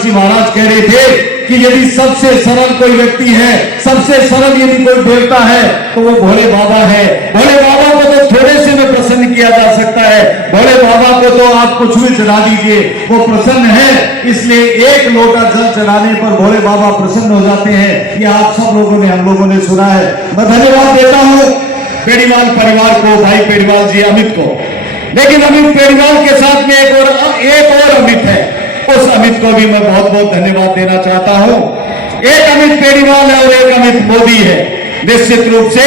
प्रकाश जी महाराज कह रहे थे कि यदि सबसे सरल कोई व्यक्ति है, सबसे सरल यदि कोई देवता है तो वो भोले बाबा है। भोले बाबा को तो थोड़े से में प्रसन्न किया जा सकता है। भोले बाबा को तो आप कुछ भी चढ़ा दीजिए, वो प्रसन्न है। इसलिए एक लोटा जल चढ़ाने पर भोले बाबा प्रसन्न हो जाते हैं। ये आप सब लोगों ने, हम लोगों ने सुना है। मैं धन्यवाद देता हूं पेड़ीवाल परिवार को, भाई पेड़ीवाल जी, अमित को। लेकिन अमित पेड़ीवाल के साथ में एक और अमित है, उस अमित को भी मैं बहुत बहुत धन्यवाद देना चाहता हूं। एक अमित पेड़ीवाल है और एक अमित मोदी है। निश्चित रूप से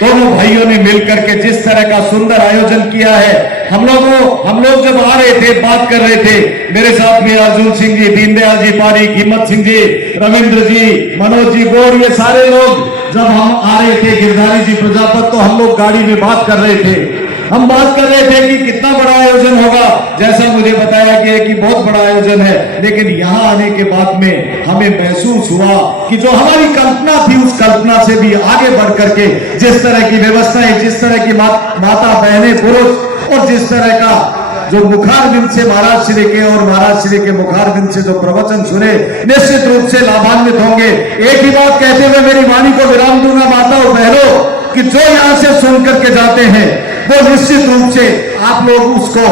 दोनों भाइयों ने मिलकर के जिस तरह का सुंदर आयोजन किया है, हम लोग जब आ रहे थे, बात कर रहे थे, मेरे साथ में अर्जुन सिंह जी, दीनदयाल जी पारीक, हिम्मत सिंह जी, रविंद्र जी, मनोज जी गौर, ये सारे लोग जब हम आ रहे थे, गिरधारी जी प्रजापत, तो हम लोग गाड़ी में बात कर रहे थे। हम बात कर रहे थे कि कितना बड़ा आयोजन होगा। जैसा मुझे बताया गया कि बहुत बड़ा आयोजन है, लेकिन यहां आने के बाद में हमें महसूस हुआ कि जो हमारी कल्पना थी, उस कल्पना से भी आगे बढ़ करके जिस तरह की व्यवस्थाएं, जिस तरह की माता बहनें, पुरुष, और जिस तरह का जो मुखारबिंद से महाराज श्री के और महाराज श्री के मुखारबिंद से जो प्रवचन सुने, निश्चित रूप से लाभान्वित होंगे। एक ही बात कहते हुए मेरी वाणी को विराम दूंगा, माता और बहनों, कि जो यहां से सुन करके जाते हैं वो निश्चित रूप से आप लोग उसको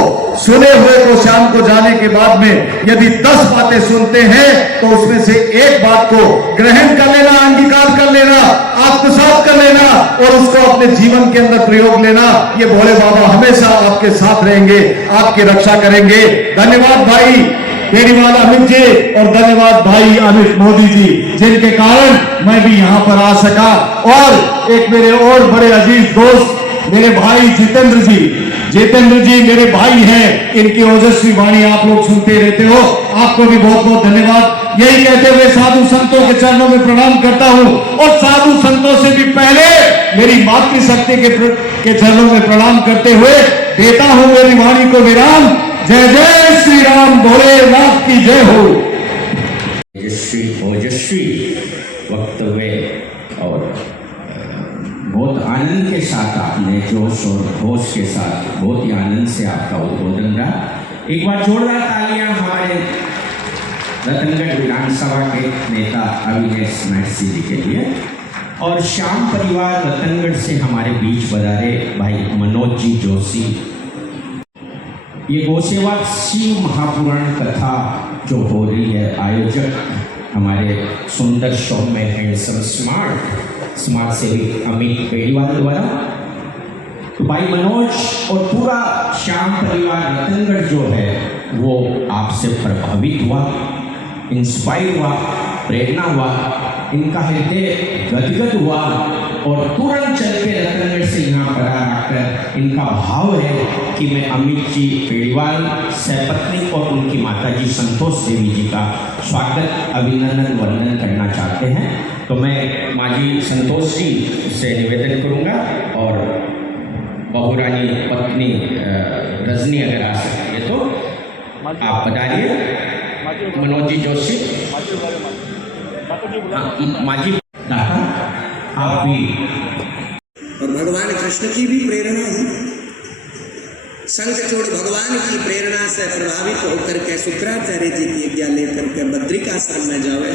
सुने हुए को शाम को जाने के बाद में यदि 10 बातें सुनते हैं तो उसमें से एक बात को ग्रहण कर लेना, अंगीकार कर लेना, आत्मसात कर लेना और उसको अपने जीवन के अंदर प्रयोग लेना। ये भोले बाबा हमेशा आपके साथ रहेंगे, आपकी रक्षा करेंगे। धन्यवाद भाई पेड़ीवाल अमित जी और धन्यवाद भाई अमित मोदी जी, जिनके कारण मैं भी यहां पर आ सका। और एक मेरे और बड़े अजीज दोस्त मेरे भाई जितेंद्र जी मेरे भाई हैं, इनकी ओजस्वी वाणी आप लोग सुनते रहते हो, आपको भी बहुत बहुत धन्यवाद। यही कहते हुए साधु संतों के चरणों में प्रणाम करता हूं और साधु संतों से भी पहले मेरी मातृशक्ति के चरणों में प्रणाम करते हुए देता हूं मेरी वाणी को विराम। जय जय श्री राम, भोलेनाथ की जय हो। ओजस्वी वक्तव्य और बहुत आनंद के साथ आपने जोश और होश के साथ बहुत ही आनंद से आपका उद्बोधन रहा। एक बार जोरदार तालियां हमारे रतनगढ़ विधानसभा के नेता अविनेश महर्षि जी के लिए। और श्याम परिवार रतनगढ़ से हमारे बीच पधारे भाई मनोज जी जोशी। ये गौसेवा शिव महापुराण कथा जो हो रही है, आयोजक हमारे सुंदर सौम्य हैंडसम समाज सेवी अमित पेड़ीवाल द्वारा, तो भाई मनोज और पूरा श्याम परिवार रतनगढ़ जो है वो आपसे प्रभावित हुआ, इंस्पायर हुआ, प्रेरणा हुआ, इनका हृदय गदगद हुआ और तुरंत चल के रतनगढ़ से यहाँ पर आकर इनका भाव है कि मैं अमित जी पेड़ीवाल सहपत्नी और उनकी माता जी संतोष देवी जी का स्वागत, अभिनंदन, वंदन करना चाहते हैं। तो मैं माजी संतोष जी से निवेदन करूंगा और बहुरानी पत्नी रजनी अगर आ सकती है तो आप बताइए। मनोज जी जोशी, माजी दाता, आप भी। और भगवान कृष्ण की भी प्रेरणा हुई, शंखचूड़ भगवान की प्रेरणा से प्रभावित होकर के शुक्राचार्य जी की आज्ञा लेकर के बद्रिकाश्रम में जावे।